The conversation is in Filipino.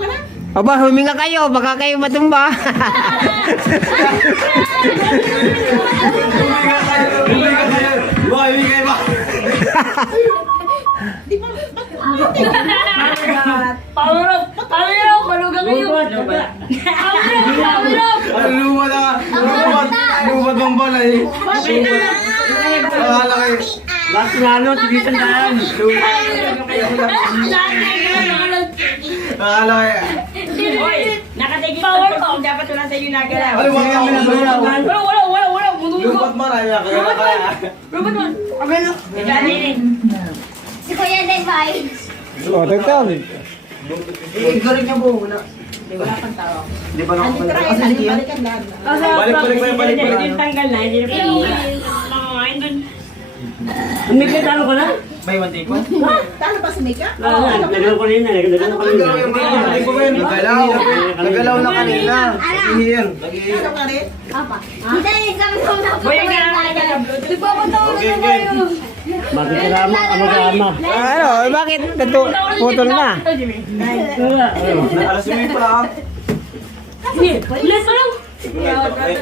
ka na. Aba, huminga kayo, baka kayo matumba. Bumigay ba? Di ba? Power up! Malugang kayo! Power up! Ay, lumad ah. Lumad bang balay. Akala kayo. Last na ano, tigisan tayo. Akala kayo. Nakatigil power up! Dapat wala sa iyo nagalaw. Ay, wag kami nagalaw. Wala! Lumad maraya. Kaya kaya. Robot mo! Abelo! Si Kuya Devay. O, tagtag. Igaling niya buo na. Wala kang tao. Di ba Andito na kayo, balikan lang. Balik. Hindi tanggal na, hindi na pwede. Mga doon. Umikit ano ko na? May one take one? Talo pa si Mika? Nagalaw ko rin na. Nagalaw ko rin na. Nagalaw na kanina. Here. Talo ka rin? Apa. Hindi, sabi ko na po. Boy, ang gano'n Di ba ako tawag na kayo? Bakit karama? Ama-ama. Ano, bakit putol na? Wala. Alas 9 pa. Sige, let's go! Ay,